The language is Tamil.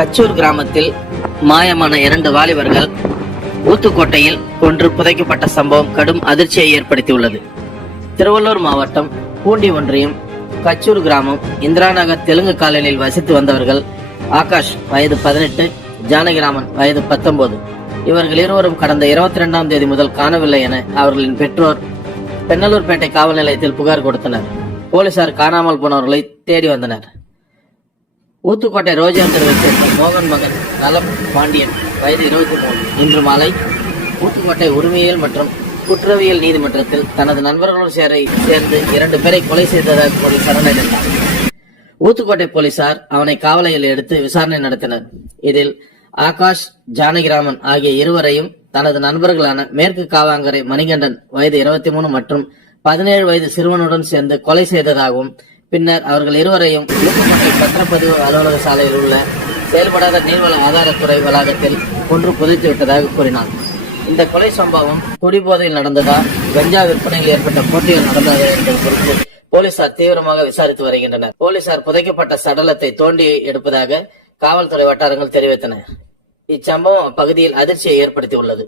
கச்சூர் கிராமத்தில் மாயமான 2 வாலிபர்கள் ஊத்துக்கோட்டையில் கொன்று புதைக்கப்பட்ட சம்பவம் கடும் அதிர்ச்சியை ஏற்படுத்தியுள்ளது. திருவள்ளூர் மாவட்டம் பூண்டி ஒன்றியம் கச்சூர் கிராமம் இந்திரா நகர் தெலுங்கு காலனியில் வசித்து வந்தவர்கள் ஆகாஷ் வயது 18, ஜானகிராமன் வயது 19. இவர்கள் இருவரும் கடந்த 22ஆம் தேதி முதல் காணவில்லை என அவர்களின் பெற்றோர் பெண்ணலூர்பேட்டை காவல் நிலையத்தில் புகார் கொடுத்தனர். போலீசார் காணாமல் போனவர்களை தேடி வந்தனர். ஊத்துக்கோட்டை ரோஜா தெருவை சேர்ந்த மோகன் மகன் நலம் பாண்டியன் வயது 23 இன்று மாலை ஊத்துக்கோட்டை உரிமையியல் மற்றும் குற்றவியல் நீதிமன்றத்தில் தனது நண்பர்களுடன் சேர்ந்து 2 பேரை கொலை செய்ததாக கூறி சரணடைந்தார். ஊத்துக்கோட்டை போலீசார் அவனை காவலில் எடுத்து விசாரணை நடத்தினர். இதில் ஆகாஷ், ஜானகிராமன் ஆகிய இருவரையும் தனது நண்பர்களான மேற்கு காவாங்கரை மணிகண்டன் வயது 23 மற்றும் 17 வயது சிறுவனுடன் சேர்ந்து கொலை செய்ததாகவும், பின்னர் அவர்கள் இருவரையும் ஊத்துக்கோட்டை பத்திரப்பதிவு அலுவலக சாலையில் உள்ள செயல்படாத நீர்வள ஆதாரத்துறை வளாகத்தில் கொன்று புதைத்து விட்டதாக கூறினார். இந்த கொலை சம்பவம் குடிபோதையில் நடந்ததா, கஞ்சா விற்பனையில் ஏற்பட்ட போட்டிகள் நடந்ததா என்பது குறித்து போலீசார் தீவிரமாக விசாரித்து வருகின்றனர். போலீசார் புதைக்கப்பட்ட சடலத்தை தோண்டி எடுப்பதாக காவல்துறை வட்டாரங்கள் தெரிவித்தன. இச்சம்பவம் அப்பகுதியில் அதிர்ச்சியை ஏற்படுத்தியுள்ளது.